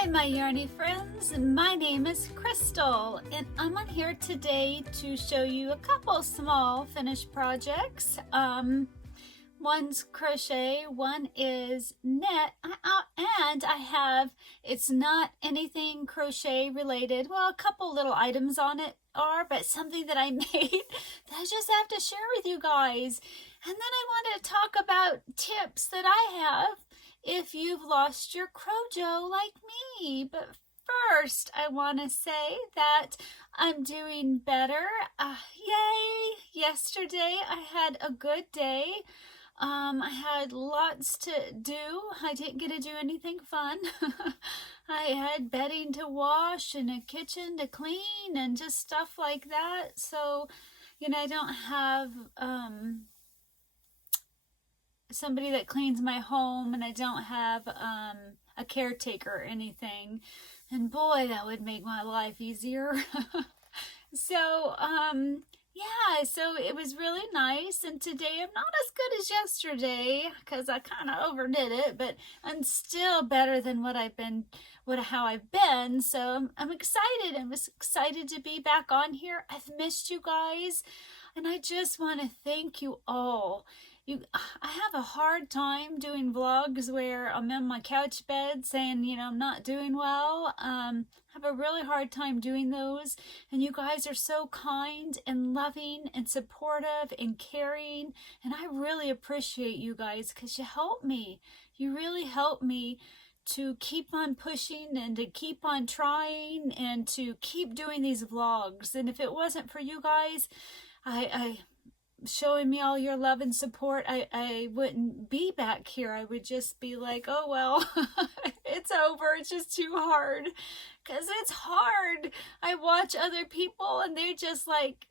Hi my yarny friends, my name is Crystal and I'm on here today to show you a couple small finished projects. One's crochet, one is knit, and I have, it's not anything crochet related. Well, a couple little items on it are, but something that I made that I just have to share with you guys. And then I want to talk about tips that I have if you've lost your Crojo like me. But first, I want to say that I'm doing better. Yay! Yesterday, I had a good day. I had lots to do. I didn't get to do anything fun. I had bedding to wash and a kitchen to clean and just stuff like that. So, you know, I don't have somebody that cleans my home, and I don't have a caretaker or anything. And boy, that would make my life easier. So, yeah, so it was really nice, and today I'm not as good as yesterday because I kind of overdid it, but I'm still better than how I've been. So I'm excited. I'm excited to be back on here. I've missed you guys, and I just want to thank you all. I have a hard time doing vlogs where I'm in my couch bed saying, you know, I'm not doing well. I have a really hard time doing those. And you guys are so kind and loving and supportive and caring. And I really appreciate you guys because you help me. You really help me to keep on pushing and to keep on trying and to keep doing these vlogs. And if it wasn't for you guys, showing me all your love and support, I wouldn't be back here. I would just be like, oh well, it's over. It's just too hard. Because it's hard. I watch other people and they just like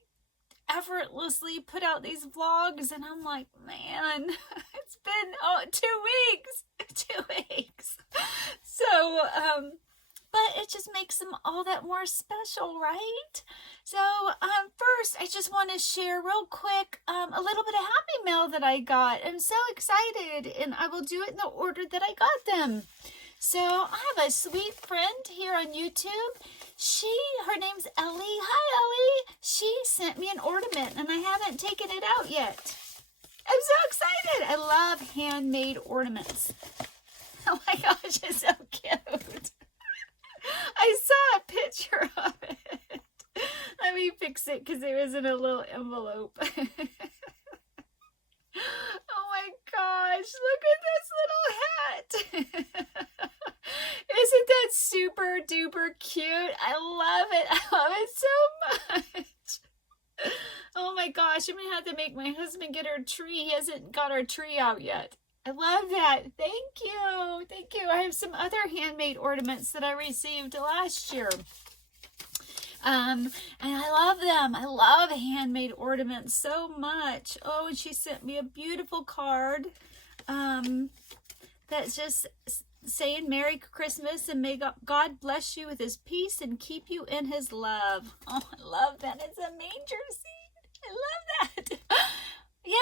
effortlessly put out these vlogs, and I'm like, man, it's been 2 weeks. 2 weeks. So, but it just makes them all that more special, right? So first, I just want to share real quick a little bit of Happy Mail that I got. I'm so excited, and I will do it in the order that I got them. So I have a sweet friend here on YouTube. Her name's Ellie. Hi, Ellie. She sent me an ornament, and I haven't taken it out yet. I'm so excited. I love handmade ornaments. Oh my gosh, it's so cute. I saw a picture of it. Let me fix it because it was in a little envelope. Oh my gosh, look at this little hat. Isn't that super duper cute? I love it. I love it so much. Oh my gosh, I'm going to have to make my husband get our tree. He hasn't got our tree out yet. I love that. Thank you. Thank you. I have some other handmade ornaments that I received last year. And I love them. I love handmade ornaments so much. Oh, and she sent me a beautiful card that's just saying Merry Christmas and may God bless you with his peace and keep you in his love. Oh, I love that. It's a manger scene. I love that. Yay!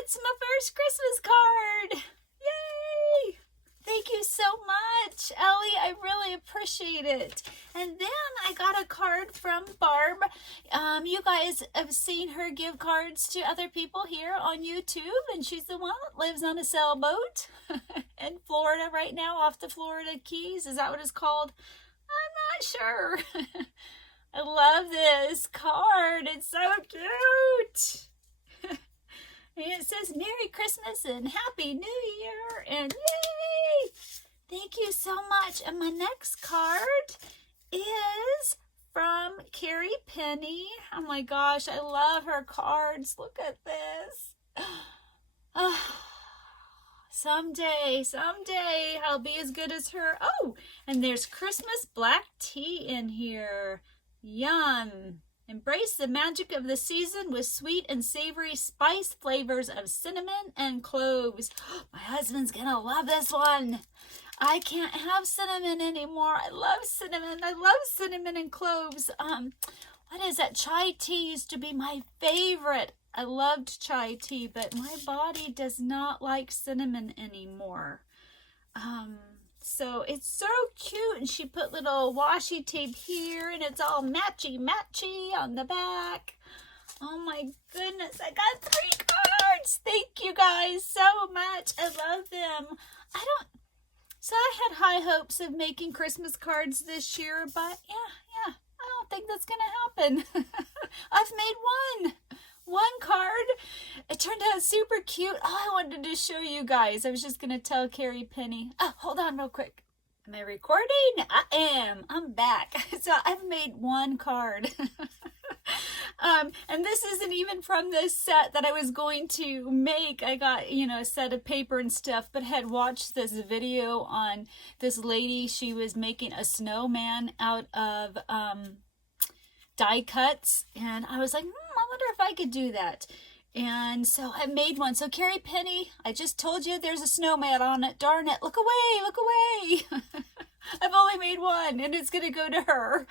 It's my first Christmas card. Yay! Thank you so much, Ellie. I really appreciate it. And then I got a card from Barb. You guys have seen her give cards to other people here on YouTube, and she's the one that lives on a sailboat in Florida right now, off the Florida Keys. Is that what it's called? I'm not sure. I love this card. It's so cute. And it says Merry Christmas and Happy New Year, and yay! Thank you so much. And my next card is from Carrie Penny. Oh my gosh, I love her cards. Look at this. Someday I'll be as good as her. Oh, and there's Christmas black tea in here. Yum. Embrace the magic of the season with sweet and savory spice flavors of cinnamon and cloves. My husband's gonna love this one. I can't have cinnamon anymore. I love cinnamon. I love cinnamon and cloves. What is that? Chai tea used to be my favorite. I loved chai tea, but my body does not like cinnamon anymore. So it's so cute, and she put little washi tape here, and it's all matchy on the back. Oh my goodness, I got 3 cards. Thank you guys so much. I love them. So I had high hopes of making Christmas cards this year, but yeah, I don't think that's gonna happen. I've made one card. It turned out super cute. Oh, I wanted to show you guys. I was just gonna tell Carrie Penny. Oh, hold on real quick. Am I recording? I am. I'm back. So I've made 1 card. And this isn't even from this set that I was going to make. I got, you know, a set of paper and stuff, but had watched this video on this lady. She was making a snowman out of die cuts, and I was like, I wonder if I could do that. And so I made one. So Carrie Penny, I just told you there's a snowman on it. Darn it. Look away. Look away. I've only made 1, and it's going to go to her.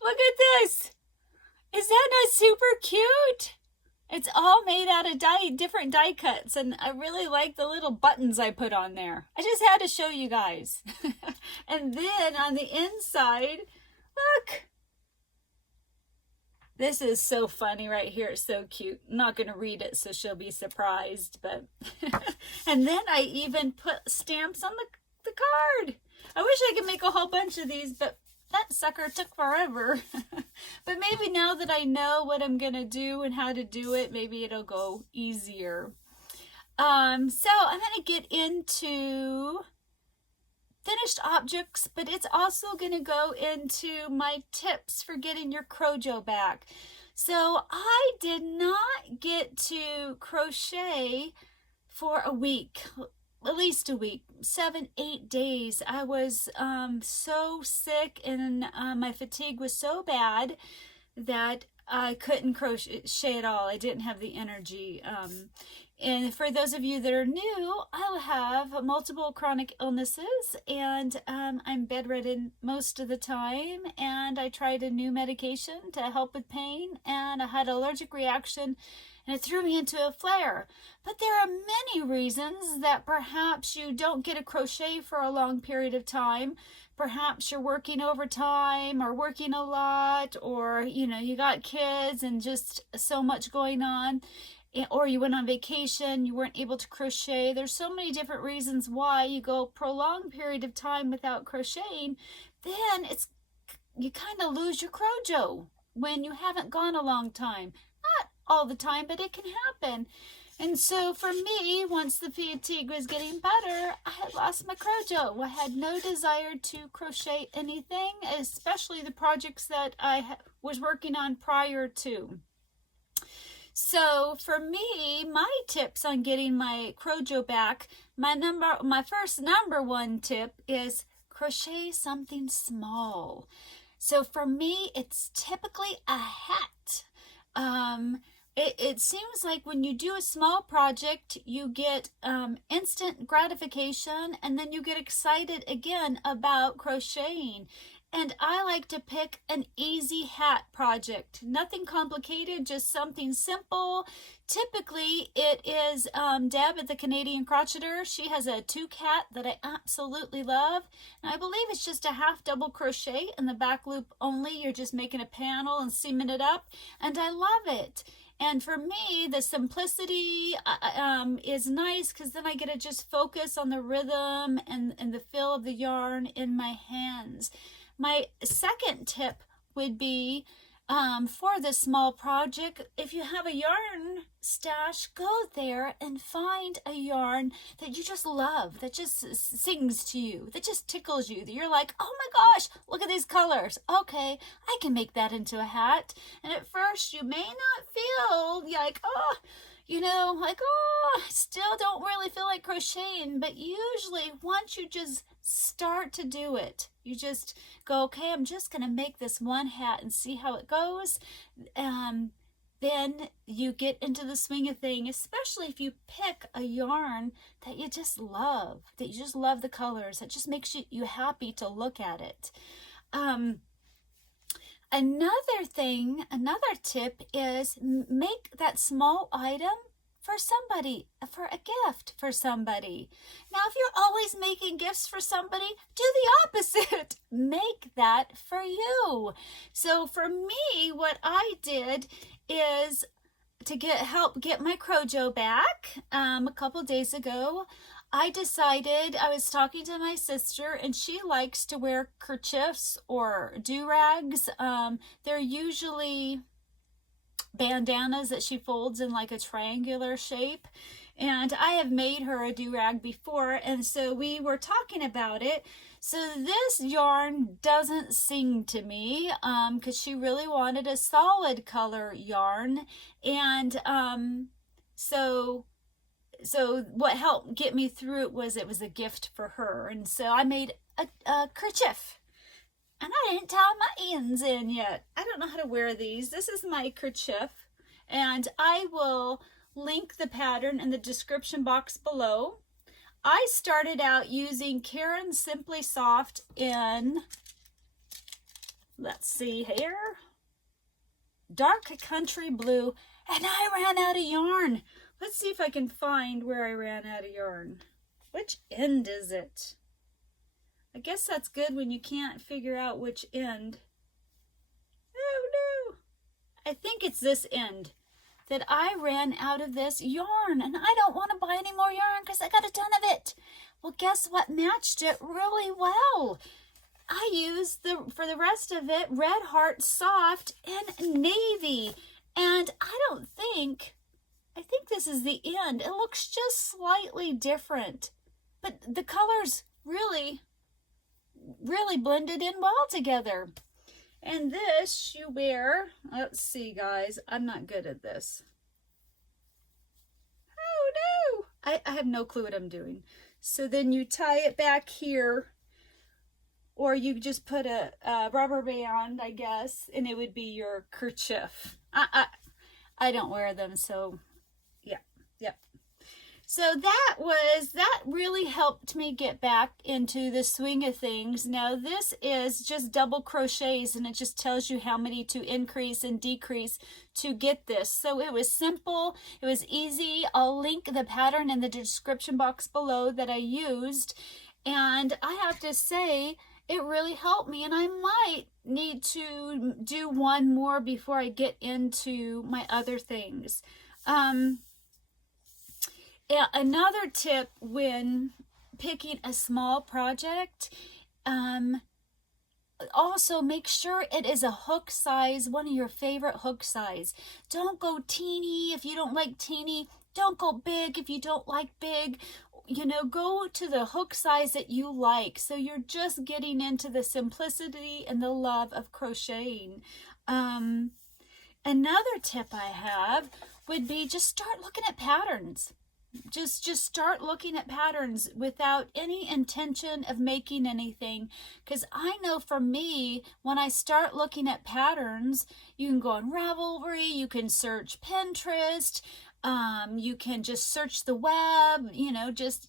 Look at this. Is that not super cute? It's all made out of different die cuts, and I really like the little buttons I put on there. I just had to show you guys. And then on the inside, look. This is so funny right here. It's so cute. I'm not going to read it, so she'll be surprised. But and then I even put stamps on the card. I wish I could make a whole bunch of these, but that sucker took forever. But maybe now that I know what I'm going to do and how to do it, maybe it'll go easier. So I'm going to get into finished objects, but it's also going to go into my tips for getting your Crojo back. So I did not get to crochet for a week, at least a week, 7-8 days. I was so sick, and my fatigue was so bad that I couldn't crochet at all. I didn't have the energy. And for those of you that are new, I have multiple chronic illnesses, and I'm bedridden most of the time, and I tried a new medication to help with pain, and I had an allergic reaction, and it threw me into a flare. But there are many reasons that perhaps you don't get a crochet for a long period of time. Perhaps you're working overtime or working a lot, or you know, you got kids and just so much going on. Or you went on vacation, you weren't able to crochet. There's so many different reasons why you go a prolonged period of time without crocheting. Then you kind of lose your Crojo when you haven't gone a long time. Not all the time, but it can happen. And so for me, once the fatigue was getting better, I had lost my Crojo. I had no desire to crochet anything, especially the projects that I was working on prior to. So for me, my tips on getting my Crojo back, my first number 1 tip is crochet something small. So for me, it's typically a hat. It seems like when you do a small project, you get instant gratification, and then you get excited again about crocheting. And I like to pick an easy hat project. Nothing complicated, just something simple. Typically, it is Deb at the Canadian Crocheter. She has a toque hat that I absolutely love. And I believe it's just a half double crochet in the back loop only. You're just making a panel and seaming it up. And I love it. And for me, the simplicity is nice, because then I get to just focus on the rhythm and the feel of the yarn in my hands. My second tip would be for this small project, if you have a yarn stash, go there and find a yarn that you just love, that just sings to you, that just tickles you, that you're like, oh my gosh, look at these colors. Okay, I can make that into a hat. And at first you may not feel like, oh, you know, like, oh, I still don't really feel like crocheting. But usually once you just start to do it, you just go, okay, I'm just going to make this one hat and see how it goes. Then you get into the swing of things, especially if you pick a yarn that you just love, the colors, that just makes you happy to look at it. Another tip is make that small item for somebody, for a gift for somebody. Now, if you're always making gifts for somebody, do the opposite. Make that for you. So for me, what I did is to help get my Crojo back a couple days ago. I decided, I was talking to my sister, and she likes to wear kerchiefs or do-rags. They're usually bandanas that she folds in like a triangular shape, and I have made her a do-rag before, and so we were talking about it. So this yarn doesn't sing to me because she really wanted a solid color yarn, and so what helped get me through it was a gift for her, and so I made a kerchief. And I didn't tie my ends in yet. I don't know how to wear these. This is my kerchief, and I will link the pattern in the description box below. I started out using Caron Simply Soft in, let's see here, dark country blue, and I ran out of yarn. Let's see if I can find where I ran out of yarn. Which end is it? I guess that's good when you can't figure out which end. Oh no! I think it's this end that I ran out of this yarn, and I don't want to buy any more yarn because I got a ton of it. Well, guess what matched it really well? I used, for the rest of it, Red Heart Soft and Navy. And I think this is the end. It looks just slightly different, but the colors really blended in well together. And this you wear, let's see guys, I'm not good at this. Oh no, I have no clue what I'm doing. So then you tie it back here, or you just put a rubber band, I guess, and it would be your kerchief. I don't wear them, so yeah. So that really helped me get back into the swing of things. Now this is just double crochets, and it just tells you how many to increase and decrease to get this. So it was simple, it was easy. I'll link the pattern in the description box below that I used, and I have to say it really helped me, and I might need to do one more before I get into my other things. Another tip when picking a small project, also make sure it is a hook size, one of your favorite hook size. Don't go teeny if you don't like teeny. Don't go big if you don't like big. You know, go to the hook size that you like. So you're just getting into the simplicity and the love of crocheting. Another tip I have would be just start looking at patterns. Just start looking at patterns without any intention of making anything. Because I know for me, when I start looking at patterns, you can go on Ravelry, you can search Pinterest, you can just search the web, you know, just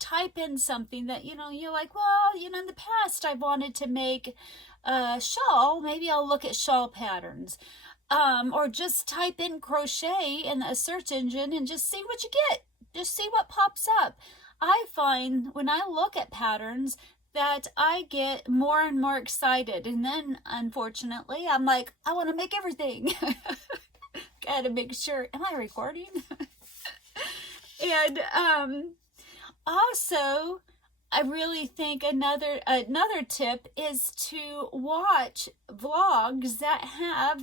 type in something that, you know, you're like, well, you know, in the past I wanted to make a shawl, maybe I'll look at shawl patterns. Or just type in crochet in a search engine and just see what you get. Just see what pops up. I find when I look at patterns that I get more and more excited. And then, unfortunately, I'm like, I want to make everything. Gotta make sure. Am I recording? And also, I really think another tip is to watch vlogs that have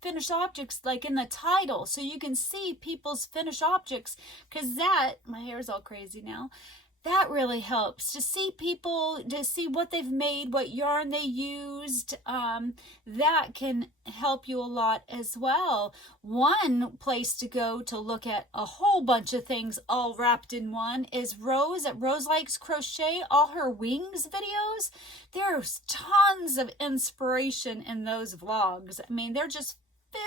finished objects like in the title, so you can see people's finished objects, because that, my hair's all crazy now, that really helps to see people, to see what they've made, what yarn they used. That can help you a lot as well. One place to go to look at a whole bunch of things all wrapped in one is Rose at Rose Likes Crochet. All her wings videos, there's tons of inspiration in those vlogs. I mean, they're just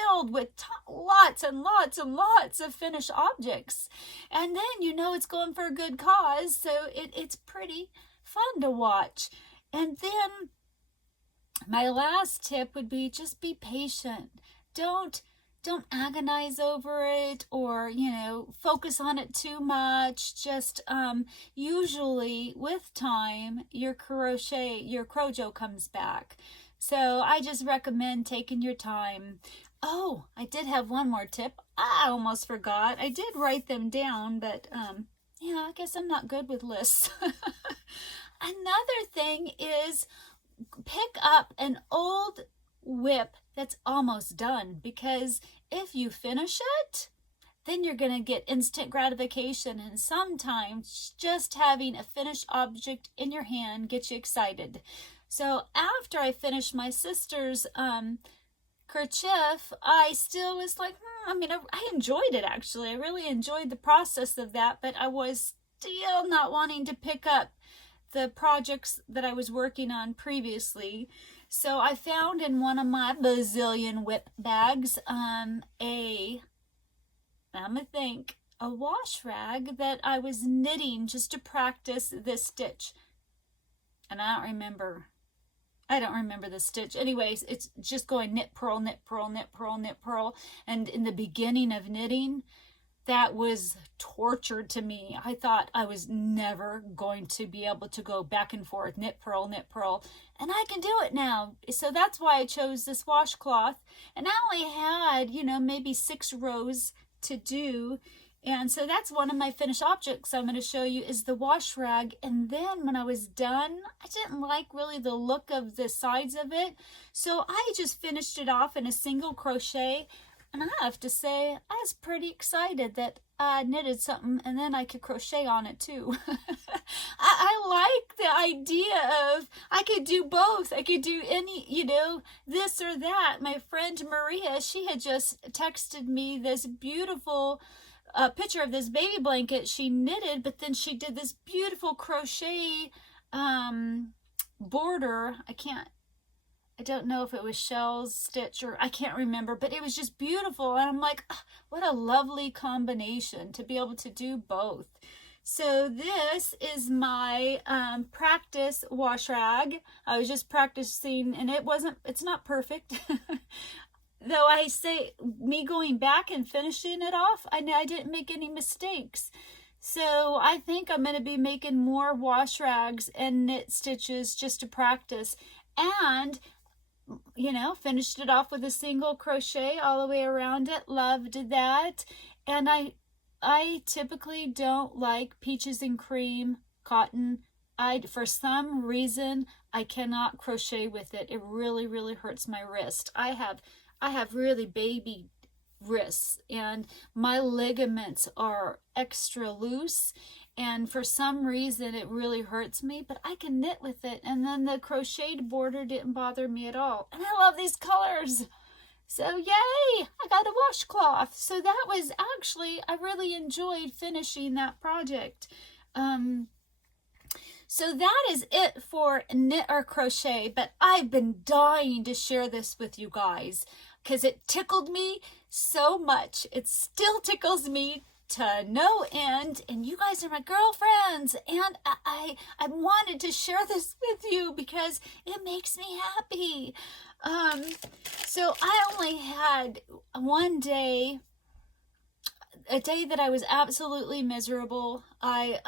filled with lots and lots and lots of finished objects. And then you know it's going for a good cause, so it's pretty fun to watch. And then my last tip would be just be patient. Don't don't agonize over it or, you know, focus on it too much. Just usually with time, your Crojo comes back. So I just recommend taking your time. Oh, I did have one more tip. I almost forgot. I did write them down, but yeah, I guess I'm not good with lists. Another thing is pick up an old whip that's almost done, because if you finish it, then you're going to get instant gratification, and sometimes just having a finished object in your hand gets you excited. So after I finished my sister's kerchief, I still was like, I mean, I enjoyed it actually. I really enjoyed the process of that, but I was still not wanting to pick up the projects that I was working on previously. So I found in one of my bazillion whip bags a wash rag that I was knitting just to practice this stitch. And I don't remember the stitch. Anyways, it's just going knit, purl, knit, purl, knit, purl, knit, purl. And in the beginning of knitting, that was torture to me. I thought I was never going to be able to go back and forth, knit, purl, and I can do it now. So that's why I chose this washcloth. And I only had, you know, maybe 6 rows to do. And so that's one of my finished objects I'm going to show you is the wash rag. And then when I was done, I didn't like really the look of the sides of it. So I just finished it off in a single crochet. And I have to say, I was pretty excited that I knitted something and then I could crochet on it too. I like the idea of I could do both. I could do any, you know, this or that. My friend Maria, she had just texted me this beautiful picture of this baby blanket she knitted, but then she did this beautiful crochet border. I don't know if it was shells, stitch, or I can't remember, but it was just beautiful. And I'm like, oh, what a lovely combination to be able to do both. So this is my practice wash rag. I was just practicing, and it's not perfect. Though I say, me going back and finishing it off, I didn't make any mistakes. So I think I'm going to be making more wash rags and knit stitches just to practice. And you know, finished it off with a single crochet all the way around it. Loved that. And I typically don't like peaches and cream cotton. For some reason, I cannot crochet with it. It really, really hurts my wrist. I have really baby wrists, and my ligaments are extra loose. And for some reason, it really hurts me, but I can knit with it. And then the crocheted border didn't bother me at all. And I love these colors. So yay, I got a washcloth. So that was actually, I really enjoyed finishing that project. So that is it for knit or crochet, but I've been dying to share this with you guys because it tickled me so much. It still tickles me to no end, and you guys are my girlfriends, and I wanted to share this with you because it makes me happy. So I only had one day, a day that I was absolutely miserable. I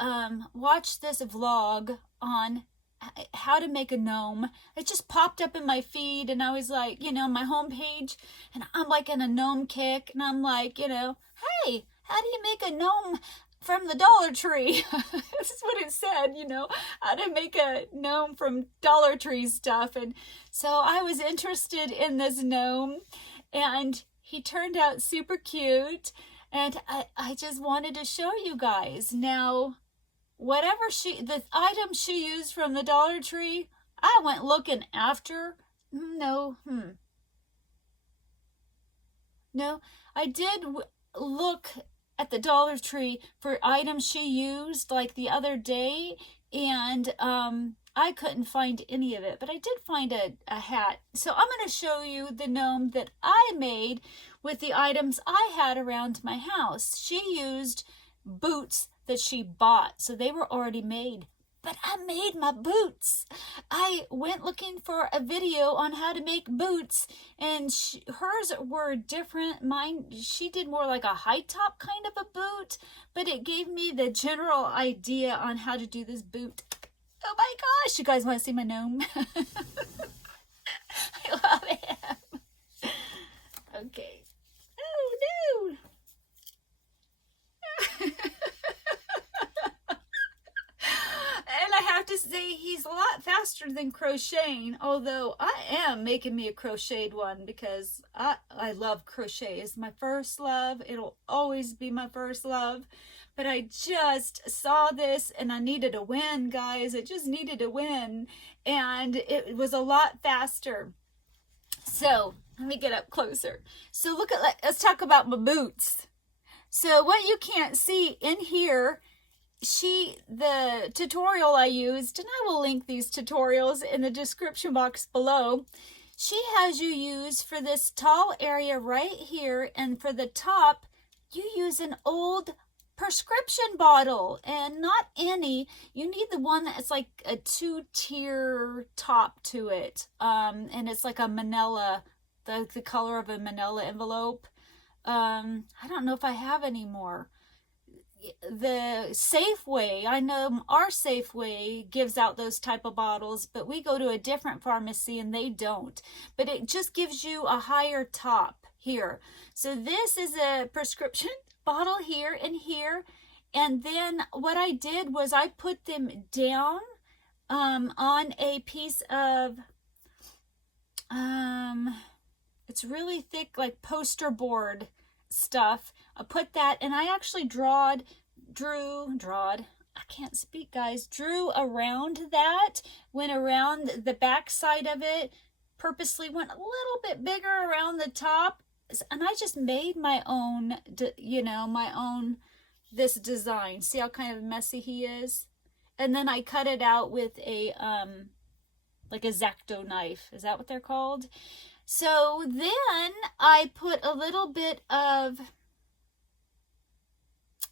watched this vlog on how to make a gnome. It just popped up in my feed, and I was like, you know, my homepage, and I'm like in a gnome kick, and I'm like, you know, hey, how do you make a gnome from the Dollar Tree? This is what it said, you know, how to make a gnome from Dollar Tree stuff. And so I was interested in this gnome, and he turned out super cute. And I just wanted to show you guys. Now, whatever the item she used from the Dollar Tree, I went looking after. No, I did look at the Dollar Tree for items she used like the other day, and I couldn't find any of it, but I did find a hat. So I'm going to show you the gnome that I made with the items I had around my house. She used boots that she bought, so they were already made. but I made my boots. I went looking for a video on how to make boots, and hers were different. Mine, she did more like a high top kind of a boot, but it gave me the general idea on how to do this boot. Oh my gosh, you guys want to see my gnome? I love him. Okay. Oh no. And I have to say, he's a lot faster than crocheting, although I am making me a crocheted one because I love crochet. It's my first love. It'll always be my first love. But I just saw this and I needed a win, guys. I just needed a win. And it was a lot faster. So let me get up closer. So let's talk about my boots. So what you can't see in here, the tutorial I used, and I will link these tutorials in the description box below. She has you use for this tall area right here, and for the top, you use an old prescription bottle, and not any. You need the one that's like a 2-tier top to it, and it's like a manila, the color of a manila envelope. I don't know if I have any more. The Safeway, I know our Safeway gives out those type of bottles, but we go to a different pharmacy and they don't. But it just gives you a higher top here. So this is a prescription bottle here and here. And then what I did was I put them down on a piece of, it's really thick, like poster board stuff. I put that, and I actually drew, I can't speak, guys, drew around that, went around the back side of it, purposely went a little bit bigger around the top, and I just made my own, this design. See how kind of messy he is? And then I cut it out with a, like a X-Acto knife. Is that what they're called? So then I put a little bit of,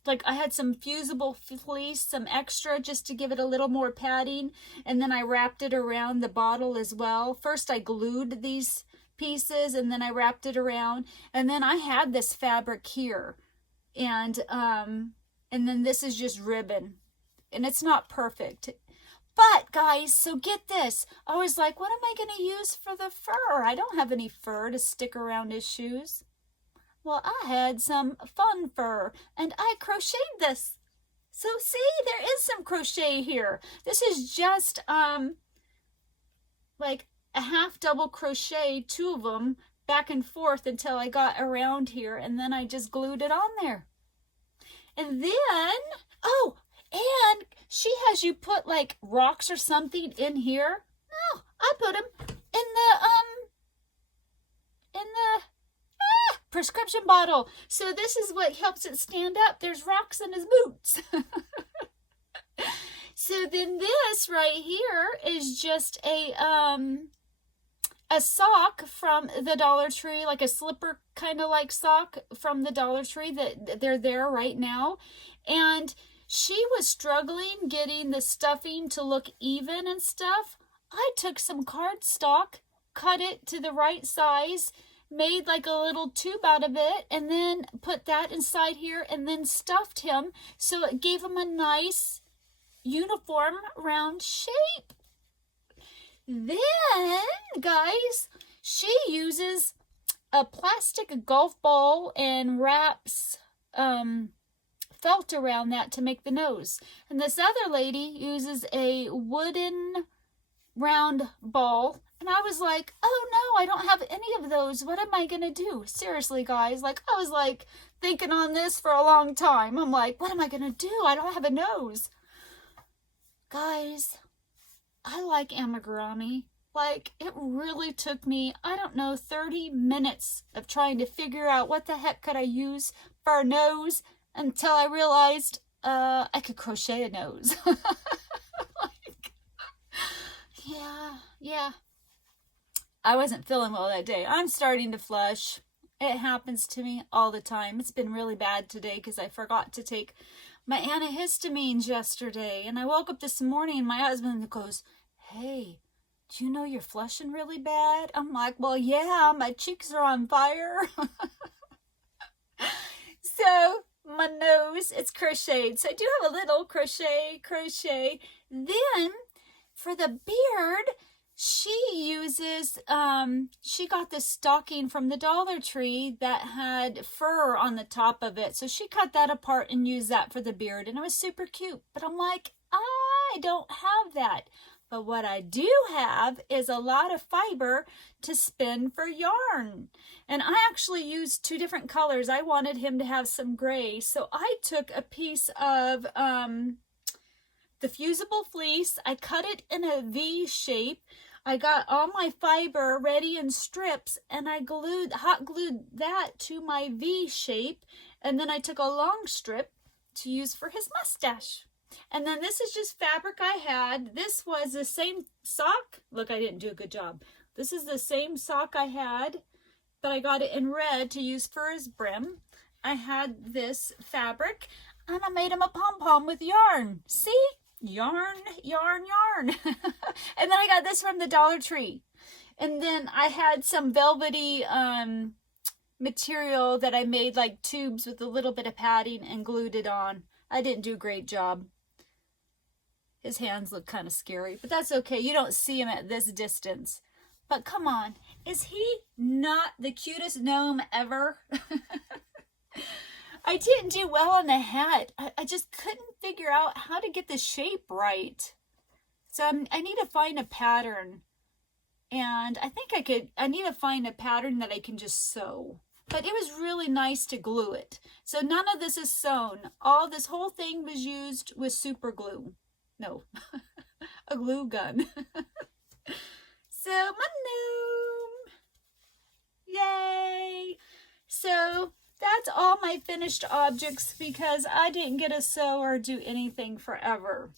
like I had some fusible fleece, some extra, just to give it a little more padding. And then I wrapped it around the bottle as well. First I glued these pieces and then I wrapped it around. And then I had this fabric here. And then this is just ribbon. And it's not perfect. But guys, so get this. I was like, what am I going to use for the fur? I don't have any fur to stick around his shoes. Well, I had some fun fur and I crocheted this. So see, there is some crochet here. This is just like a half double crochet, 2 of them back and forth until I got around here, and then I just glued it on there. And then, oh, and she has you put like rocks or something in here. No, I put them in the prescription bottle. So this is what helps it stand up. There's rocks in his boots. So then this right here is just a sock from the Dollar Tree, like a slipper kind of like sock from the Dollar Tree that they're there right now. And she was struggling getting the stuffing to look even and stuff. I took some cardstock, cut it to the right size, made like a little tube out of it, and then put that inside here and then stuffed him. So it gave him a nice uniform round shape. Then, guys, she uses a plastic golf ball and wraps felt around that to make the nose. And this other lady uses a wooden round ball. And I was like, oh no, I don't have any of those. What am I going to do? Seriously, guys. Like, I was like thinking on this for a long time. I'm like, what am I going to do? I don't have a nose. Guys, I like amigurumi. Like, it really took me, I don't know, 30 minutes of trying to figure out what the heck could I use for a nose until I realized I could crochet a nose. Like, yeah. I wasn't feeling well that day. I'm starting to flush. It happens to me all the time. It's been really bad today because I forgot to take my antihistamines yesterday, and I woke up this morning and my husband goes, "Hey, do you know you're flushing really bad?" I'm like, "Well, yeah, my cheeks are on fire." So my nose, it's crocheted. So I do have a little crochet. Then for the beard, she uses, she got this stocking from the Dollar Tree that had fur on the top of it. So she cut that apart and used that for the beard, and it was super cute. But I'm like, I don't have that. But what I do have is a lot of fiber to spin for yarn. And I actually used 2 different colors. I wanted him to have some gray. So I took a piece of the fusible fleece. I cut it in a V shape. I got all my fiber ready in strips, and I hot glued that to my V shape. And then I took a long strip to use for his mustache. And then this is just fabric I had. This was the same sock. Look, I didn't do a good job. This is the same sock I had, but I got it in red to use for his brim. I had this fabric, and I made him a pom-pom with yarn. See? Yarn. And then I got this from the Dollar Tree. And then I had some velvety material that I made like tubes with a little bit of padding and glued it on. I didn't do a great job. His hands look kind of scary, but that's okay. You don't see him at this distance. But come on, is he not the cutest gnome ever? I didn't do well on the hat. I just couldn't figure out how to get the shape right. So I need to find a pattern. And I think I need to find a pattern that I can just sew. But it was really nice to glue it. So none of this is sewn. This whole thing was used with super glue. No, a glue gun. So my gnome. Yay. So that's all my finished objects because I didn't get to sew or do anything forever.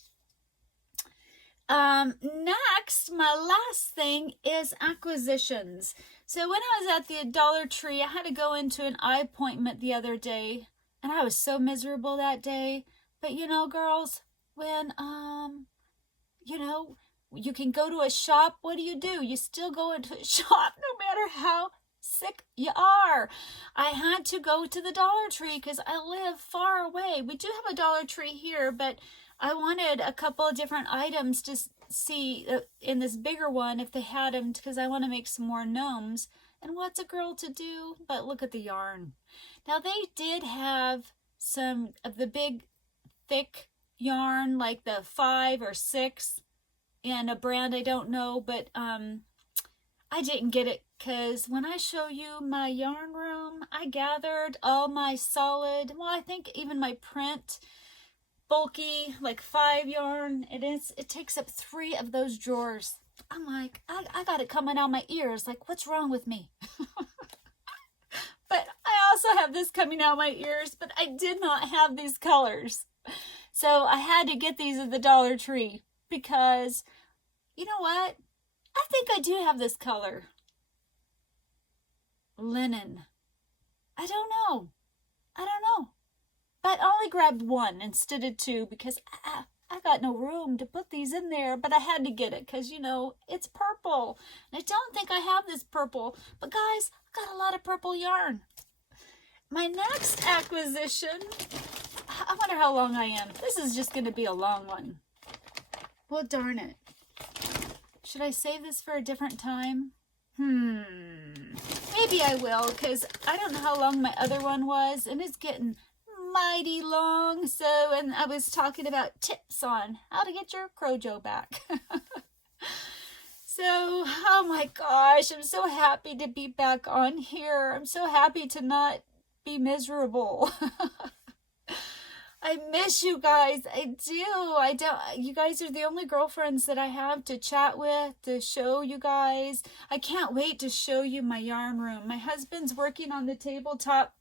Next, my last thing is acquisitions. So when I was at the Dollar Tree, I had to go into an eye appointment the other day, and I was so miserable that day. But you know, girls, when, you know, you can go to a shop, what do? You still go into a shop no matter how sick you are. I had to go to the Dollar Tree because I live far away. We do have a Dollar Tree here, but I wanted a couple of different items to see in this bigger one if they had them because I want to make some more gnomes. And what's a girl to do but look at the yarn? Now they did have some of the big thick yarn like the 5 or 6 and a brand I don't know, but I didn't get it because when I show you my yarn room, I gathered all my solid, well, I think even my print bulky like 5 yarn. It takes up 3 of those drawers. I'm like, I got it coming out my ears. Like, what's wrong with me? But I also have this coming out my ears, but I did not have these colors. So I had to get these at the Dollar Tree because, you know what? I think I do have this color. Linen. I don't know. But I only grabbed 1 instead of 2 because I got no room to put these in there. But I had to get it because, you know, it's purple. And I don't think I have this purple. But guys, I got a lot of purple yarn. My next acquisition, I wonder how long I am. This is just going to be a long one. Well, darn it. Should I save this for a different time? Maybe I will because I don't know how long my other one was. And it's getting mighty long. So, and I was talking about tips on how to get your Crojo back. So, oh my gosh, I'm so happy to be back on here. I'm so happy to not be miserable. I miss you guys. I do. You guys are the only girlfriends that I have to chat with, to show you guys. I can't wait to show you my yarn room. My husband's working on the tabletop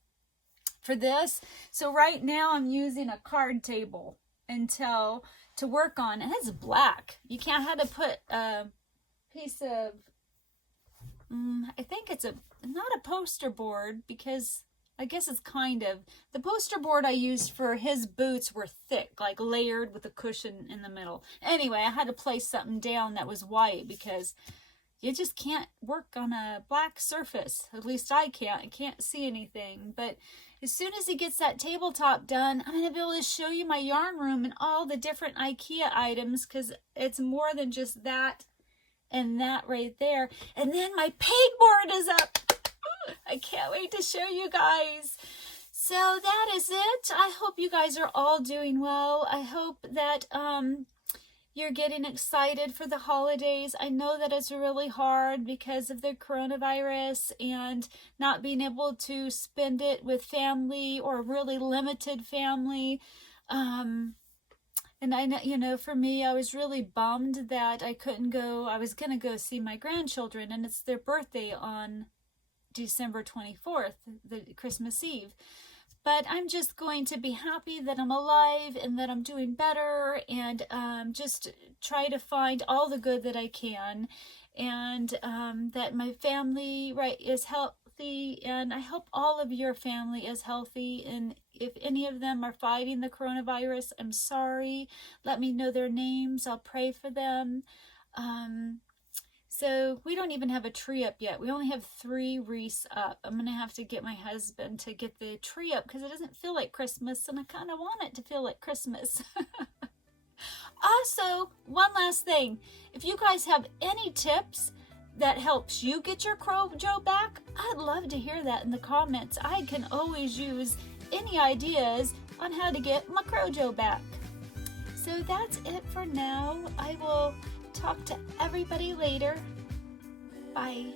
for this. So right now I'm using a card table to work on. And it's black. You can't have to put a piece of, I think it's not a poster board because I guess it's kind of, the poster board I used for his boots were thick, like layered with a cushion in the middle. Anyway, I had to place something down that was white because you just can't work on a black surface. At least I can't. I can't see anything. But as soon as he gets that tabletop done, I'm going to be able to show you my yarn room and all the different IKEA items, because it's more than just that and that right there. And then my pegboard is up. I can't wait to show you guys. So that is it. I hope you guys are all doing well. I hope that you're getting excited for the holidays. I know that it's really hard because of the coronavirus and not being able to spend it with family or really limited family. And I know, you know, for me, I was really bummed that I couldn't go. I was going to go see my grandchildren, and it's their birthday on December 24th, the Christmas Eve. But I'm just going to be happy that I'm alive and that I'm doing better, and just try to find all the good that I can, and that my family is healthy, and I hope all of your family is healthy. And if any of them are fighting the coronavirus, I'm sorry. Let me know their names. I'll pray for them. So we don't even have a tree up yet. We only have 3 wreaths up. I'm going to have to get my husband to get the tree up because it doesn't feel like Christmas, and I kind of want it to feel like Christmas. Also, one last thing. If you guys have any tips that helps you get your Crojo back, I'd love to hear that in the comments. I can always use any ideas on how to get my Crojo back. So that's it for now. I will talk to everybody later. Bye.